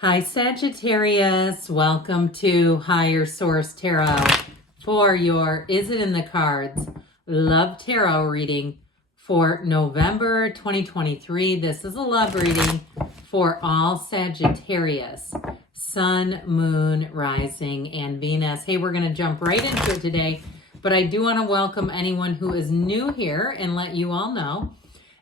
Hi, Sagittarius. Welcome to Higher Source Tarot for your Is It in the Cards Love Tarot reading for November 2023. This is a love reading for all Sagittarius, Sun, Moon, Rising, and Venus. Hey, we're going to jump right into it today, but I do want to welcome anyone who is new here and let you all know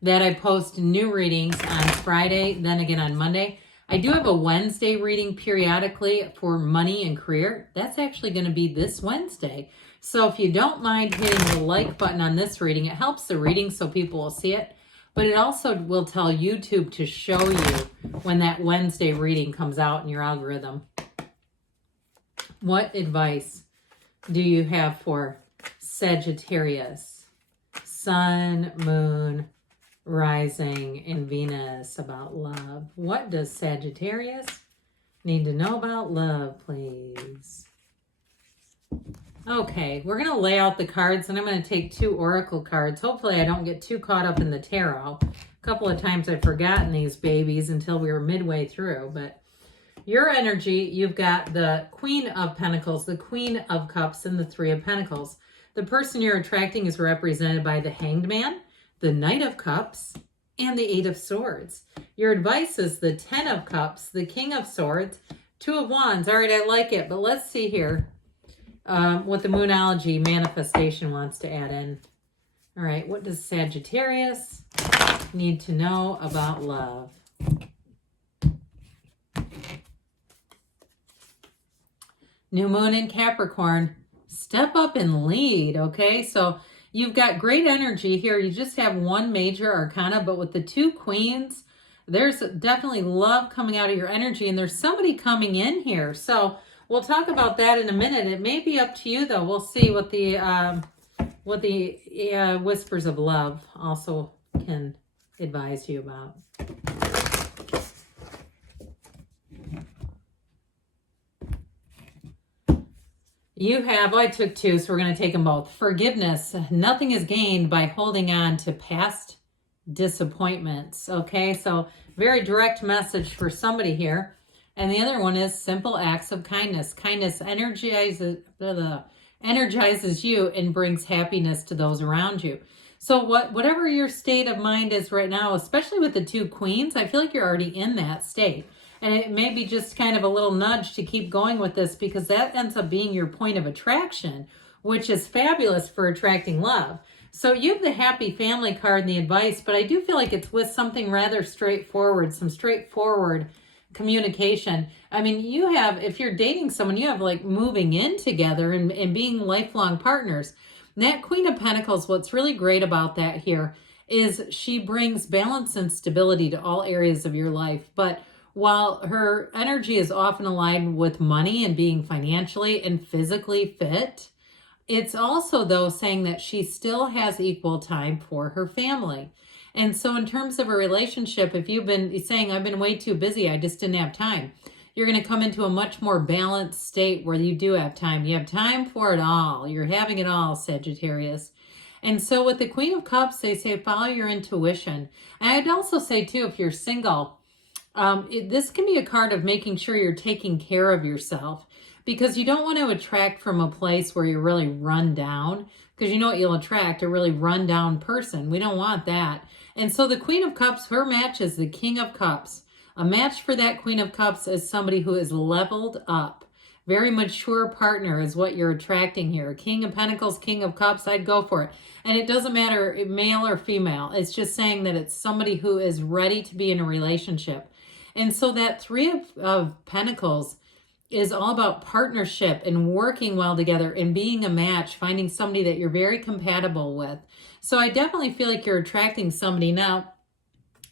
that I post new readings on Friday, then again on Monday. I do have a Wednesday reading periodically for money and career. That's actually going to be this Wednesday. So if you don't mind hitting the like button on this reading, it helps the reading so people will see it. But it also will tell YouTube to show you when that Wednesday reading comes out in your algorithm. What advice do you have for Sagittarius, Sun, Moon, Rising, and Venus about love? What does Sagittarius need to know about love, please? Okay, we're going to lay out the cards, and I'm going to take two oracle cards. Hopefully I don't get too caught up in the tarot. A couple of times I've forgotten these babies until we were midway through, but your energy, you've got the Queen of Pentacles, the Queen of Cups, and the Three of Pentacles. The person you're attracting is represented by the Hanged Man, the Knight of Cups, and the Eight of Swords. Your advice is the Ten of Cups, the King of Swords, Two of Wands. All right, I like it, but let's see here what the Moonology manifestation wants to add in. All right, what does Sagittarius need to know about love? New Moon in Capricorn. Step up and lead, okay? So you've got great energy here. You just have one major arcana, but with the two queens, there's definitely love coming out of your energy, and there's somebody coming in here. So we'll talk about that in a minute. It may be up to you, though. We'll see what the whispers of love also can advise you about. You have, I took two, so we're going to take them both. Forgiveness. Nothing is gained by holding on to past disappointments. Okay, so very direct message for somebody here. And the other one is simple acts of kindness. Kindness energizes you and brings happiness to those around you. So whatever your state of mind is right now, especially with the two queens, I feel like you're already in that state. And it may be just kind of a little nudge to keep going with this, because that ends up being your point of attraction, which is fabulous for attracting love. So you have the happy family card and the advice, but I do feel like it's with something rather straightforward, some straightforward communication. I mean, you have, if you're dating someone, you have like moving in together and being lifelong partners. And that Queen of Pentacles, what's really great about that here is she brings balance and stability to all areas of your life. But while her energy is often aligned with money and being financially and physically fit, it's also, though, saying that she still has equal time for her family. And so in terms of a relationship, if you've been saying, I've been way too busy, I just didn't have time, you're going to come into a much more balanced state where you do have time. You have time for it all. You're having it all, Sagittarius. And so with the Queen of Cups, they say follow your intuition. And I'd also say, too, if you're single, this can be a card of making sure you're taking care of yourself, because you don't want to attract from a place where you're really run down, because you know what you'll attract, a really run down person. We don't want that. And so the Queen of Cups, her match is the King of Cups. A match for that Queen of Cups is somebody who is leveled up. Very mature partner is what you're attracting here. King of Pentacles, King of Cups, I'd go for it. And it doesn't matter male or female. It's just saying that it's somebody who is ready to be in a relationship. And so that Three of Pentacles is all about partnership and working well together and being a match, finding somebody that you're very compatible with. So I definitely feel like you're attracting somebody. Now,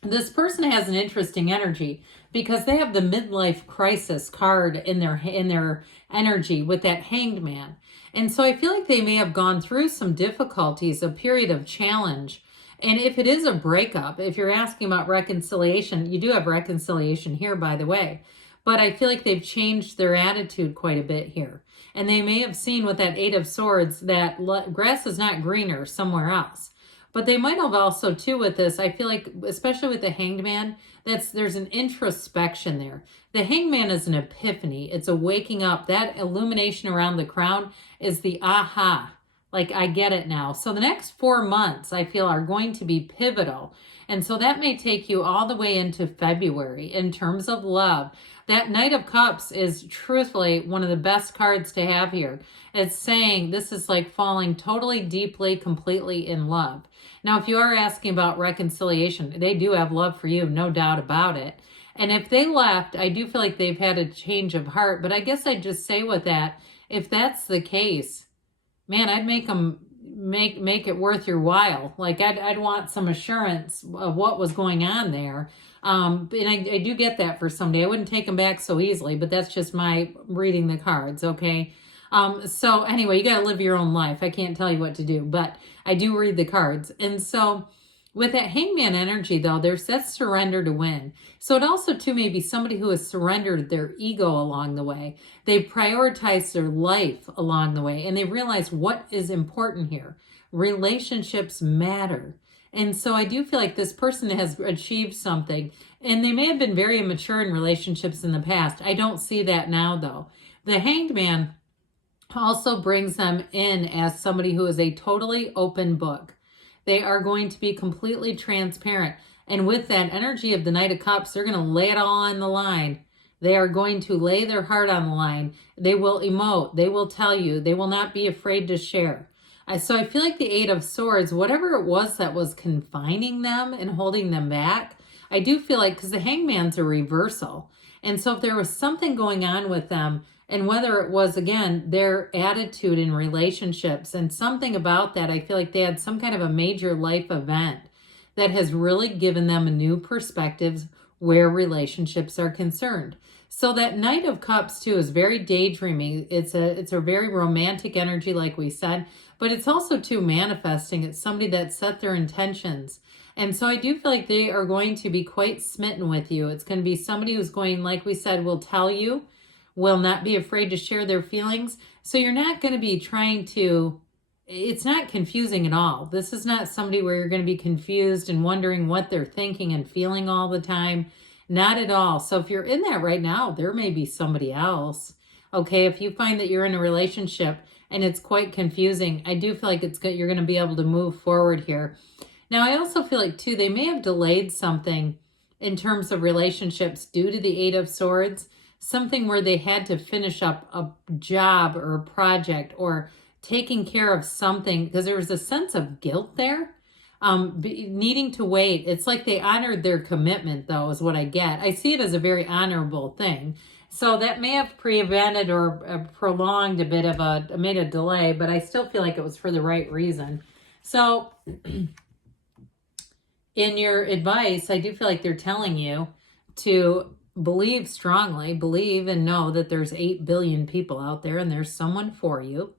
this person has an interesting energy because they have the midlife crisis card in their energy with that Hanged Man. And so I feel like they may have gone through some difficulties, a period of challenge. And if it is a breakup, if you're asking about reconciliation, you do have reconciliation here, by the way. But I feel like they've changed their attitude quite a bit here. And they may have seen with that Eight of Swords that grass is not greener somewhere else. But they might have also too with this, I feel like, especially with the Hanged Man, there's an introspection there. The Hanged Man is an epiphany. It's a waking up. That illumination around the crown is the aha. Like, I get it now. So the next 4 months, I feel, are going to be pivotal. And so that may take you all the way into February in terms of love. That Knight of Cups is truthfully one of the best cards to have here. It's saying this is like falling totally, deeply, completely in love. Now, if you are asking about reconciliation, they do have love for you, no doubt about it. And if they left, I do feel like they've had a change of heart. But I guess I'd just say with that, if that's the case, man, I'd make them make it worth your while. Like, I'd want some assurance of what was going on there. And I do get that for someday. I wouldn't take them back so easily, but that's just my reading the cards, okay? So anyway, you got to live your own life. I can't tell you what to do, but I do read the cards. And so with that Hangman energy, though, there's that surrender to win. So it also, too, may be somebody who has surrendered their ego along the way. They prioritize their life along the way, and they realize what is important here. Relationships matter. And so I do feel like this person has achieved something, and they may have been very immature in relationships in the past. I don't see that now, though. The Hanged Man also brings them in as somebody who is a totally open book. They are going to be completely transparent. And with that energy of the Knight of Cups, they're going to lay it all on the line. They are going to lay their heart on the line. They will emote. They will tell you. They will not be afraid to share. So I feel like the Eight of Swords, whatever it was that was confining them and holding them back, I do feel like, because the Hangman's a reversal. And so if there was something going on with them, and whether it was, again, their attitude in relationships and something about that, I feel like they had some kind of a major life event that has really given them a new perspective where relationships are concerned. So that Knight of Cups, too, is very daydreaming. It's a very romantic energy, like we said, but it's also, too, manifesting. It's somebody that set their intentions. And so I do feel like they are going to be quite smitten with you. It's going to be somebody who's going, like we said, will tell you, will not be afraid to share their feelings. So you're not going to be trying to, it's not confusing at all. This is not somebody where you're going to be confused and wondering what they're thinking and feeling all the time. Not at all. So if you're in that right now, there may be somebody else. Okay, if you find that you're in a relationship and it's quite confusing, I do feel like you're going to be able to move forward here. Now, I also feel like, too, they may have delayed something in terms of relationships due to the Eight of Swords. Something where they had to finish up a job or a project or taking care of something, because there was a sense of guilt there, needing to wait. It's like they honored their commitment, though, is what I get. I see it as a very honorable thing. So that may have prevented or prolonged a bit of made a delay, but I still feel like it was for the right reason. So in your advice, I do feel like they're telling you to believe strongly, believe and know that there's 8 billion people out there and there's someone for you,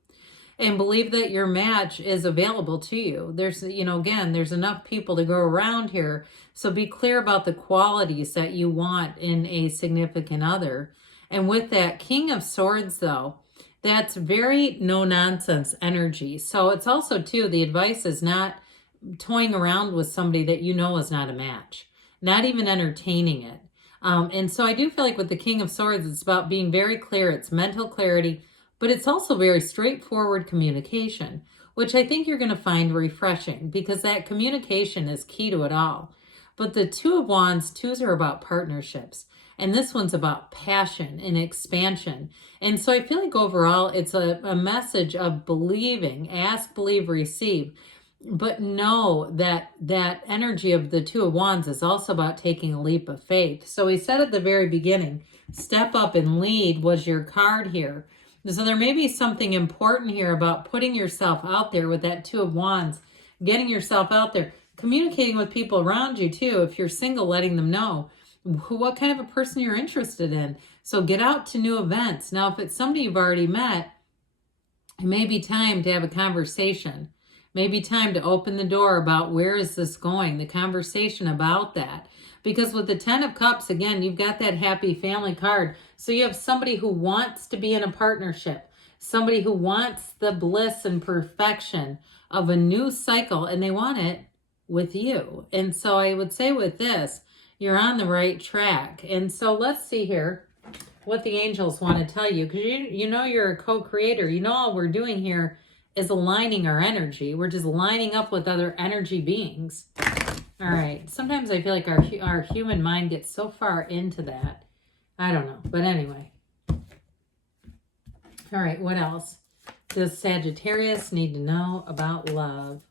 and believe that your match is available to you. There's, again, there's enough people to go around here. So be clear about the qualities that you want in a significant other. And with that King of Swords, though, that's very no nonsense energy. So it's also, too, the advice is not toying around with somebody that you know is not a match, not even entertaining it. And so I do feel like with the King of Swords, it's about being very clear. It's mental clarity, but it's also very straightforward communication, which I think you're going to find refreshing because that communication is key to it all. But the Two of Wands, twos are about partnerships, and this one's about passion and expansion. And so I feel like overall, it's a message of believing, ask, believe, receive. But know that that energy of the Two of Wands is also about taking a leap of faith. So we said at the very beginning, step up and lead was your card here. So there may be something important here about putting yourself out there with that Two of Wands, getting yourself out there, communicating with people around you too. If you're single, letting them know what kind of a person you're interested in. So get out to new events. Now, if it's somebody you've already met, it may be time to have a conversation. Maybe time to open the door about where is this going, the conversation about that. Because with the Ten of Cups, again, you've got that happy family card. So you have somebody who wants to be in a partnership. somebody who wants the bliss and perfection of a new cycle, and they want it with you. And so I would say with this, you're on the right track. And so let's see here what the angels want to tell you, because you know you're a co-creator. You know all we're doing here is aligning our energy. We're just lining up with other energy beings. All right. Sometimes I feel like our human mind gets so far into that. I don't know. But anyway. All right. What else does Sagittarius need to know about love?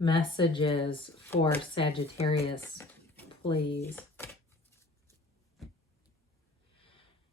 Messages for Sagittarius, please.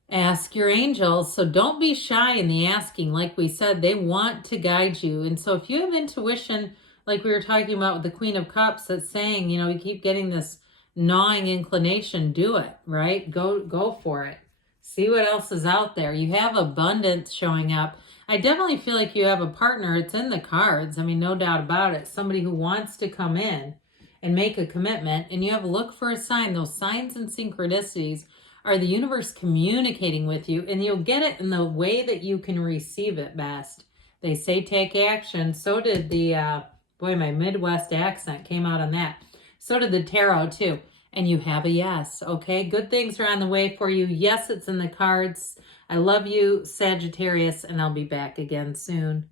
Ask your angels. So don't be shy in the asking. Like we said, they want to guide you. And so if you have intuition, like we were talking about with the Queen of Cups, that's saying, you know, you keep getting this gnawing inclination, do it, right? Go for it. See what else is out there. You have abundance showing up. I definitely feel like you have a partner. It's in the cards. I mean, no doubt about it. Somebody who wants to come in and make a commitment, and you have to look for a sign. Those signs and synchronicities are the universe communicating with you, and you'll get it in the way that you can receive it best. They say take action. So did the, boy, my Midwest accent came out on that. So did the tarot too. And you have a yes, okay? Good things are on the way for you. Yes, it's in the cards. I love you, Sagittarius, and I'll be back again soon.